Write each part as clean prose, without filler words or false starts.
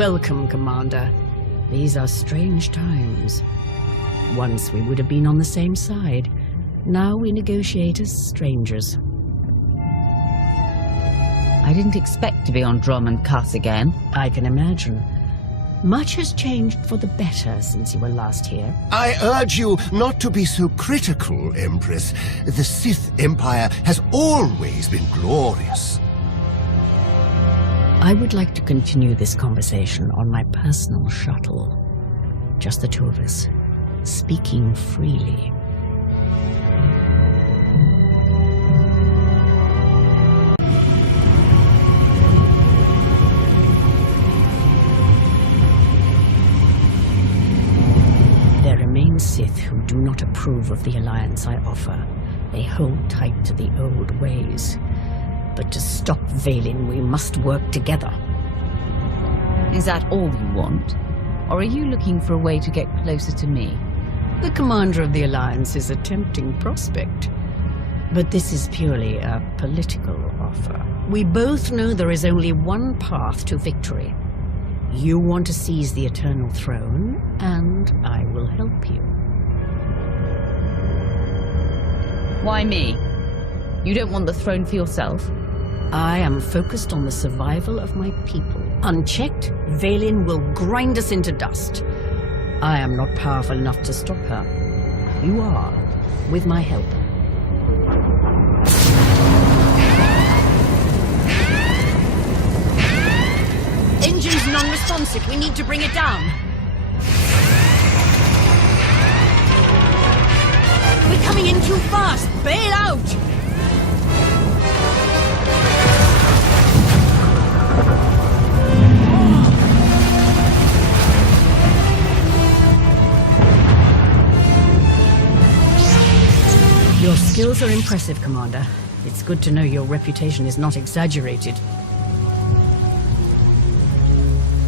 Welcome, Commander. These are strange times. Once we would have been on the same side. Now we negotiate as strangers. I didn't expect to be on drum and cuss again. I can imagine. Much has changed for the better since you were last here. I urge you not to be so critical, Empress. The Sith Empire has always been glorious. I would like to continue this conversation on my personal shuttle. Just the two of us, speaking freely. There remain Sith who do not approve of the alliance I offer. They hold tight to the old ways. But to stop Vaylin, we must work together. Is that all you want? Or are you looking for a way to get closer to me? The commander of the Alliance is a tempting prospect. But this is purely a political offer. We both know there is only one path to victory. You want to seize the Eternal Throne, and I will help you. Why me? You don't want the throne for yourself? I am focused on the survival of my people. Unchecked, Vaylin will grind us into dust. I am not powerful enough to stop her. You are, with my help. Engine's non-responsive. We need to bring it down. We're coming in too fast. Bail out! Your skills are impressive, Commander. It's good to know your reputation is not exaggerated.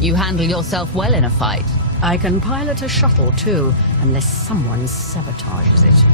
You handle yourself well in a fight. I can pilot a shuttle, too, unless someone sabotages it.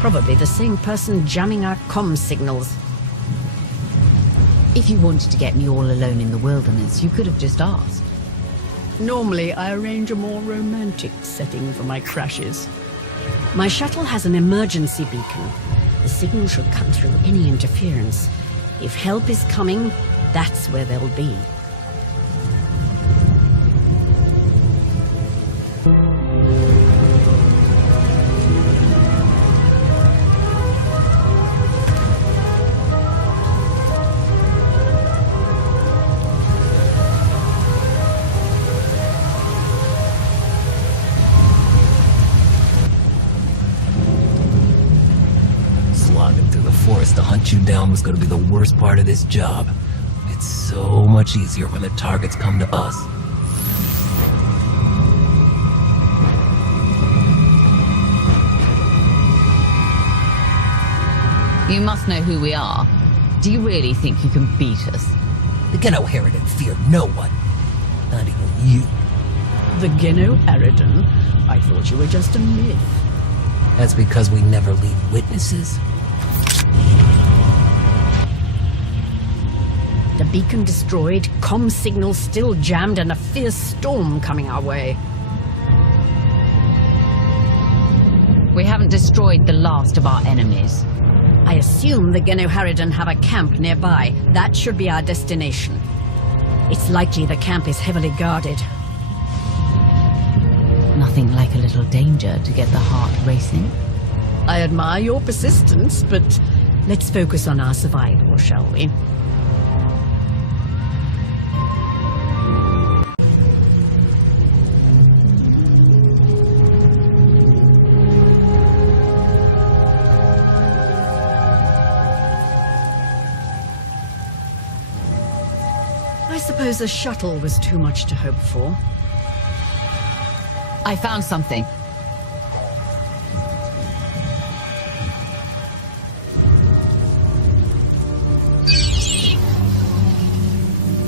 Probably the same person jamming our comm signals. If you wanted to get me all alone in the wilderness, you could have just asked. Normally, I arrange a more romantic setting for my crashes. My shuttle has an emergency beacon. The signal should cut through any interference. If help is coming, that's where they'll be. To hunt you down was going to be the worst part of this job. It's so much easier when the targets come to us. You must know who we are. Do you really think you can beat us? The Geno Harridan fear no one. Not even you. The Geno Harridan? I thought you were just a myth. That's because we never leave witnesses. The beacon destroyed, comm signals still jammed, and a fierce storm coming our way. We haven't destroyed the last of our enemies. I assume the Geno Harridan have a camp nearby. That should be our destination. It's likely the camp is heavily guarded. Nothing like a little danger to get the heart racing. I admire your persistence, but let's focus on our survival, shall we? I suppose a shuttle was too much to hope for. I found something.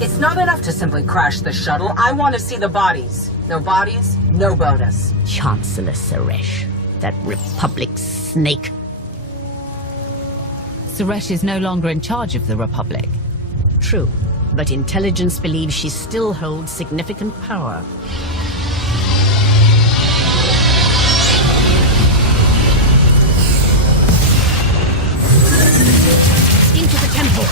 It's not enough to simply crash the shuttle. I want to see the bodies. No bodies, no bonus. Chancellor Suresh, that Republic snake. Suresh is no longer in charge of the Republic. True, but intelligence believes she still holds significant power. Into the temple!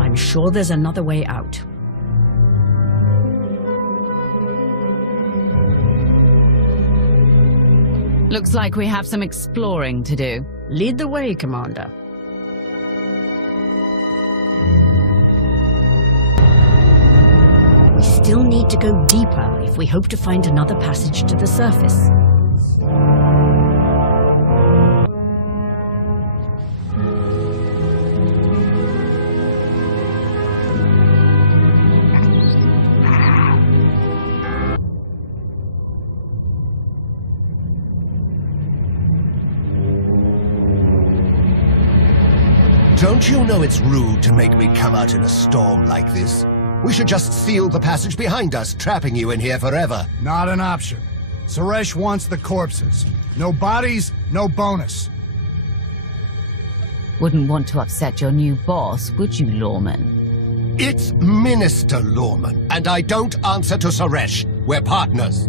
I'm sure there's another way out. Looks like we have some exploring to do. Lead the way, Commander. We still need to go deeper if we hope to find another passage to the surface. Don't you know it's rude to make me come out in a storm like this? We should just seal the passage behind us, trapping you in here forever. Not an option. Suresh wants the corpses. No bodies, no bonus. Wouldn't want to upset your new boss, would you, Lawman? It's Minister Lawman, and I don't answer to Suresh. We're partners.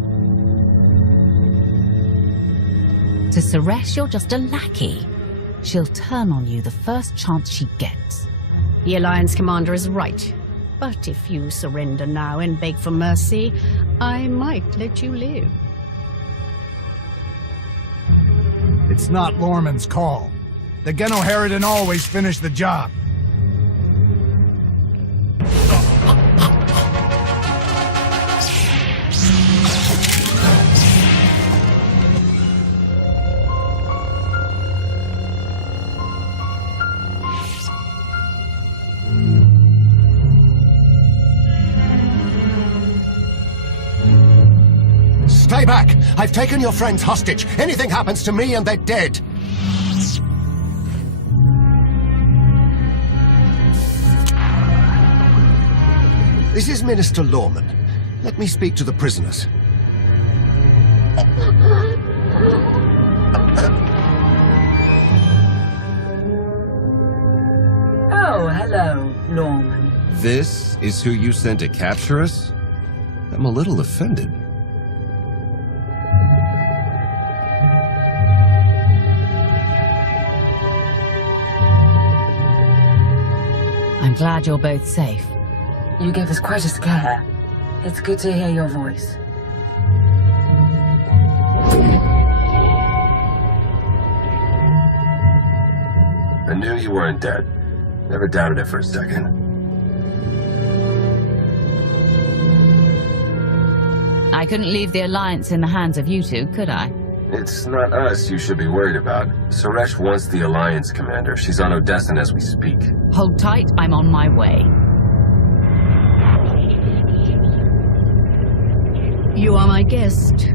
To Suresh, you're just a lackey. She'll turn on you the first chance she gets. The Alliance Commander is right. But if you surrender now and beg for mercy, I might let you live. It's not Lorman's call. The Genoheridin always finish the job. Stay back! I've taken your friends hostage. Anything happens to me and they're dead. This is Minister Lawman. Let me speak to the prisoners. Oh, hello, Lawman. This is who you sent to capture us? I'm a little offended. I'm glad you're both safe. You gave us quite a scare. It's good to hear your voice. I knew you weren't dead. Never doubted it for a second. I couldn't leave the Alliance in the hands of you two, could I? It's not us you should be worried about. Suresh wants the Alliance commander. She's on Odessan as we speak. Hold tight, I'm on my way. You are my guest.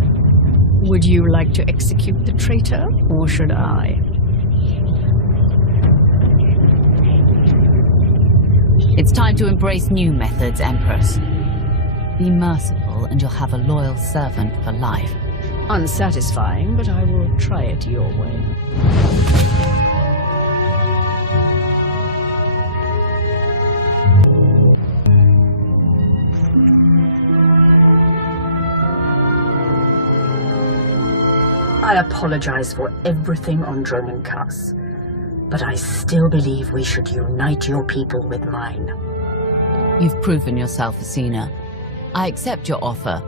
Would you like to execute the traitor, or should I? It's time to embrace new methods, Empress. Be merciful and you'll have a loyal servant for life. Unsatisfying, but I will try it your way. I apologize for everything on Droman Cuss, but I still believe we should unite your people with mine. You've proven yourself, Acina. I accept your offer.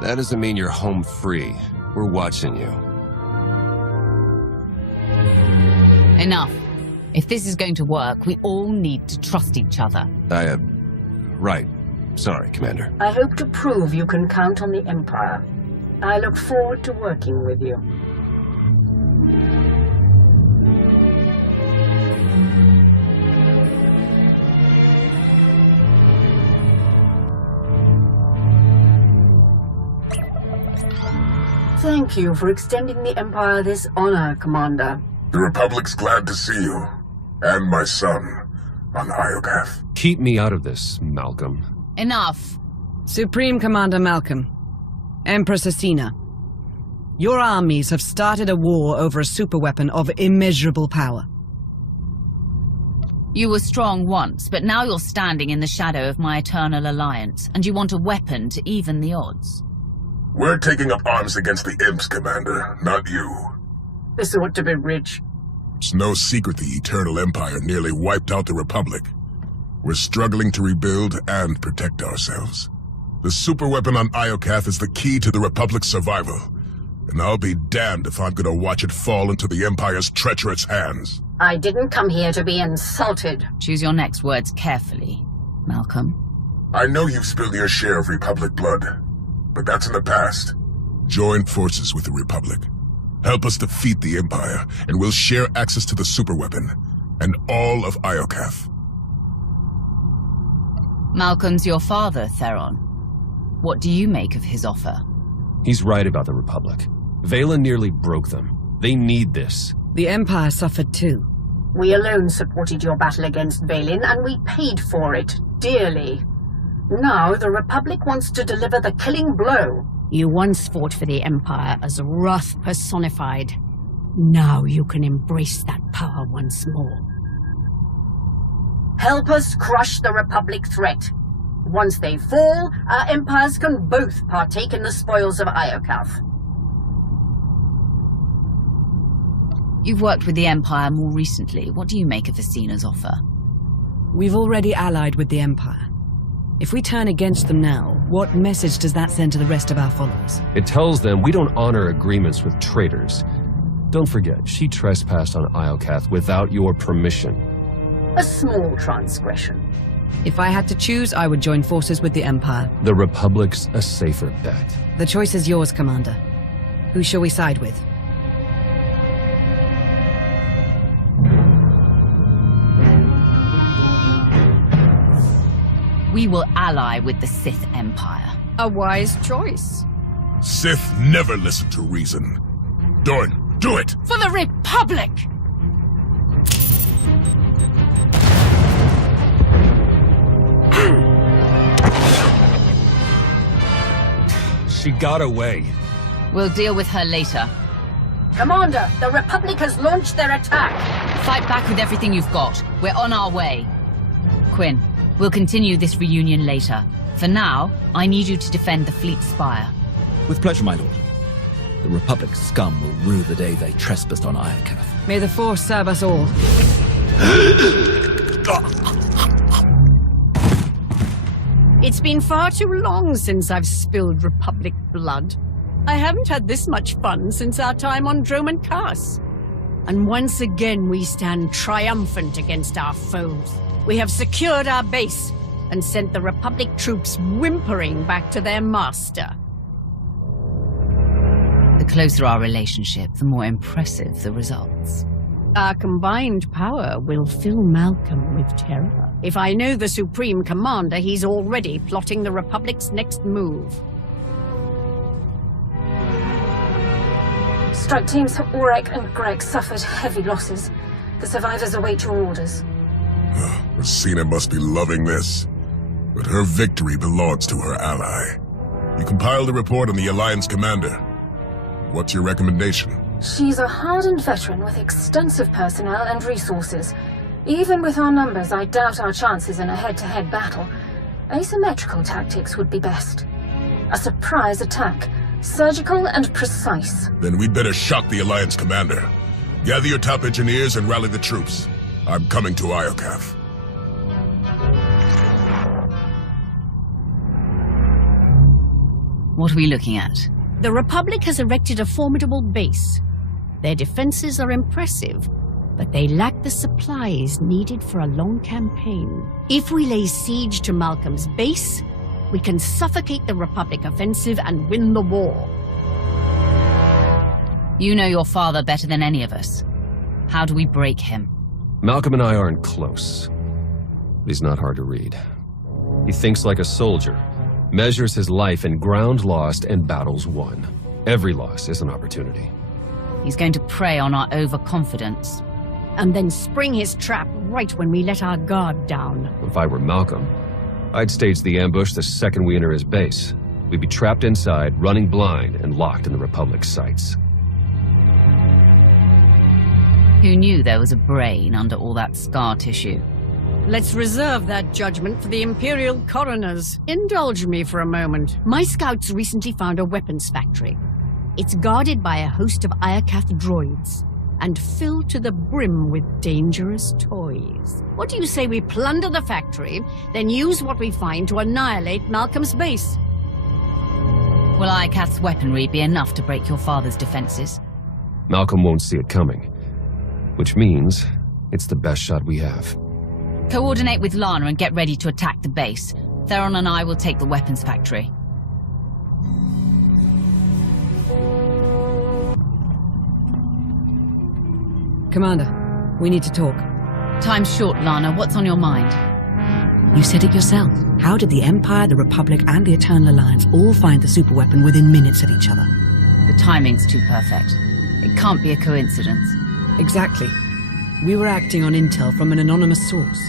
That doesn't mean you're home free. We're watching you. Enough. If this is going to work, we all need to trust each other. Right. Sorry, Commander. I hope to prove you can count on the Empire. I look forward to working with you. Thank you for extending the Empire this honor, Commander. The Republic's glad to see you. And my son, on Iokath. Keep me out of this, Malcolm. Enough. Supreme Commander Malcolm. Empress Acina. Your armies have started a war over a superweapon of immeasurable power. You were strong once, but now you're standing in the shadow of my eternal alliance, and you want a weapon to even the odds. We're taking up arms against the Imps, Commander, not you. This ought to be rich. It's no secret the Eternal Empire nearly wiped out the Republic. We're struggling to rebuild and protect ourselves. The superweapon on Iokath is the key to the Republic's survival, and I'll be damned if I'm gonna watch it fall into the Empire's treacherous hands. I didn't come here to be insulted. Choose your next words carefully, Malcolm. I know you've spilled your share of Republic blood, but that's in the past. Join forces with the Republic. Help us defeat the Empire, and we'll share access to the superweapon, and all of Iokath. Malcolm's your father, Theron. What do you make of his offer? He's right about the Republic. Valen nearly broke them. They need this. The Empire suffered too. We alone supported your battle against Valen, and we paid for it dearly. Now the Republic wants to deliver the killing blow. You once fought for the Empire as wrath personified. Now you can embrace that power once more. Help us crush the Republic threat. Once they fall, our empires can both partake in the spoils of Iokath. You've worked with the Empire more recently. What do you make of Acina's offer? We've already allied with the Empire. If we turn against them now, what message does that send to the rest of our followers? It tells them we don't honor agreements with traitors. Don't forget, she trespassed on Iokath without your permission. A small transgression. If I had to choose, I would join forces with the Empire. The Republic's a safer bet. The choice is yours, Commander. Who shall we side with? We will ally with the Sith Empire. A wise choice. Sith never listen to reason. Dorn, do it! For the Republic! She got away. We'll deal with her later. Commander, the Republic has launched their attack. Fight back with everything you've got. We're on our way. Quinn, we'll continue this reunion later. For now, I need you to defend the fleet spire. With pleasure, my lord. The Republic's scum will rue the day they trespassed on Iokath. May the Force serve us all. It's been far too long since I've spilled Republic blood. I haven't had this much fun since our time on Droman Kaas. And once again we stand triumphant against our foes. We have secured our base and sent the Republic troops whimpering back to their master. The closer our relationship, the more impressive the results. Our combined power will fill Malcolm with terror. If I know the Supreme Commander, he's already plotting the Republic's next move. Strike teams Aurek and Greg suffered heavy losses. The survivors await your orders. Acina must be loving this. But her victory belongs to her ally. You compiled a report on the Alliance commander. What's your recommendation? She's a hardened veteran with extensive personnel and resources. Even with our numbers, I doubt our chances in a head-to-head battle. Asymmetrical tactics would be best. A surprise attack, surgical and precise. Then we'd better shock the Alliance commander. Gather your top engineers and rally the troops. I'm coming to Iokath. What are we looking at? The Republic has erected a formidable base. Their defenses are impressive, but they lack the supplies needed for a long campaign. If we lay siege to Malcolm's base, we can suffocate the Republic offensive and win the war. You know your father better than any of us. How do we break him? Malcolm and I aren't close. He's not hard to read. He thinks like a soldier, measures his life in ground lost and battles won. Every loss is an opportunity. He's going to prey on our overconfidence. And then spring his trap right when we let our guard down. If I were Malcolm, I'd stage the ambush the second we enter his base. We'd be trapped inside, running blind, and locked in the Republic's sights. Who knew there was a brain under all that scar tissue? Let's reserve that judgment for the Imperial coroners. Indulge me for a moment. My scouts recently found a weapons factory. It's guarded by a host of Iokath droids, and filled to the brim with dangerous toys. What do you say we plunder the factory, then use what we find to annihilate Malcolm's base? Will Iokath's weaponry be enough to break your father's defenses? Malcolm won't see it coming, which means it's the best shot we have. Coordinate with Lana and get ready to attack the base. Theron and I will take the weapons factory. Commander, we need to talk. Time's short, Lana. What's on your mind? You said it yourself. How did the Empire, the Republic, and the Eternal Alliance all find the superweapon within minutes of each other? The timing's too perfect. It can't be a coincidence. Exactly. We were acting on intel from an anonymous source,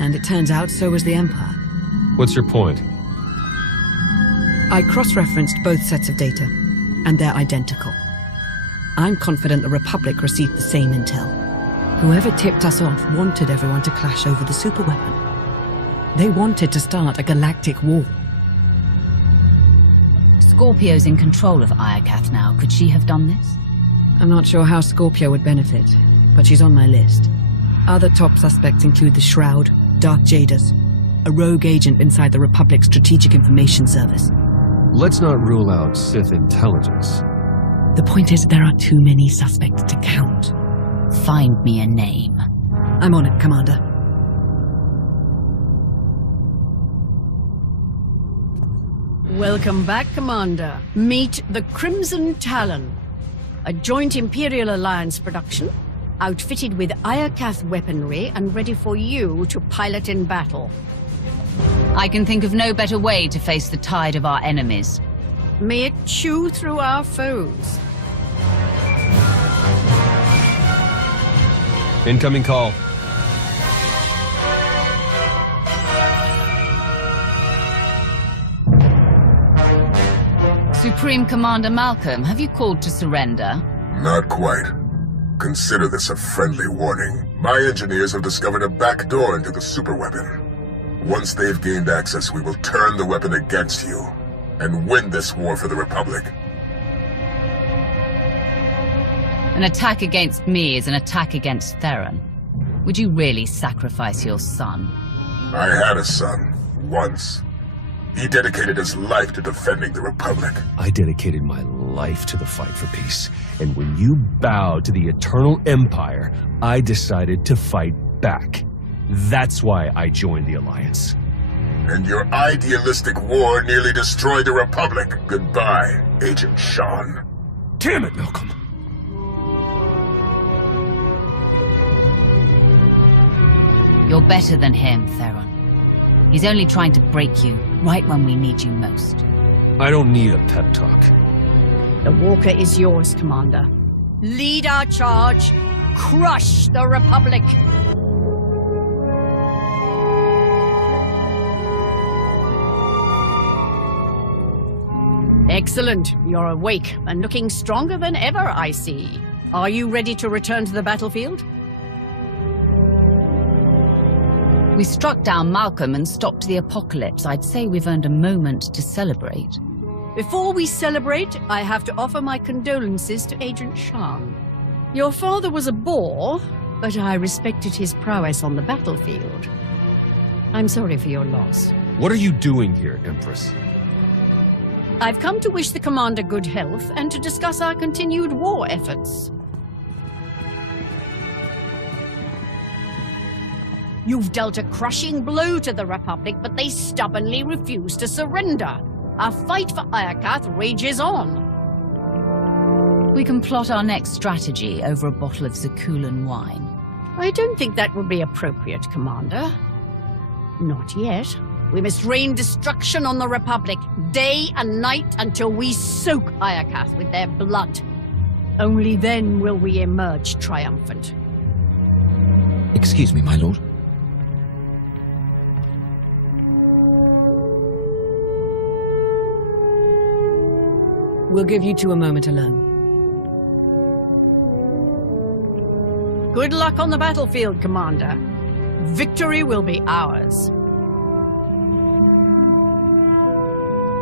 and it turns out so was the Empire. What's your point? I cross-referenced both sets of data, and they're identical. I'm confident the Republic received the same intel. Whoever tipped us off wanted everyone to clash over the superweapon. They wanted to start a galactic war. Scorpio's in control of Iokath now. Could she have done this? I'm not sure how Scorpio would benefit, but she's on my list. Other top suspects include the Shroud, Dark Jaders, a rogue agent inside the Republic's Strategic Information Service. Let's not rule out Sith intelligence. The point is, there are too many suspects to count. Find me a name. I'm on it, Commander. Welcome back, Commander. Meet the Crimson Talon, a joint Imperial Alliance production, outfitted with Iokath weaponry and ready for you to pilot in battle. I can think of no better way to face the tide of our enemies. May it chew through our foes. Incoming call. Supreme Commander Malcolm, have you called to surrender? Not quite. Consider this a friendly warning. My engineers have discovered a back door into the superweapon. Once they've gained access, we will turn the weapon against you and win this war for the Republic. An attack against me is an attack against Theron. Would you really sacrifice your son? I had a son, once. He dedicated his life to defending the Republic. I dedicated my life to the fight for peace. And when you bowed to the Eternal Empire, I decided to fight back. That's why I joined the Alliance. And your idealistic war nearly destroyed the Republic. Goodbye, Agent Sean. Damn it, Malcolm. You're better than him, Theron. He's only trying to break you, right when we need you most. I don't need a pep talk. The Walker is yours, Commander. Lead our charge. Crush the Republic. Excellent. You're awake and looking stronger than ever, I see. Are you ready to return to the battlefield? We struck down Malcolm and stopped the apocalypse. I'd say we've earned a moment to celebrate. Before we celebrate, I have to offer my condolences to Agent Sean. Your father was a bore, but I respected his prowess on the battlefield. I'm sorry for your loss. What are you doing here, Empress? I've come to wish the Commander good health and to discuss our continued war efforts. You've dealt a crushing blow to the Republic, but they stubbornly refuse to surrender. Our fight for Iokath rages on. We can plot our next strategy over a bottle of Zakulan wine. I don't think that would be appropriate, Commander. Not yet. We must rain destruction on the Republic, day and night, until we soak Iokath with their blood. Only then will we emerge triumphant. Excuse me, my lord. We'll give you two a moment alone. Good luck on the battlefield, Commander. Victory will be ours.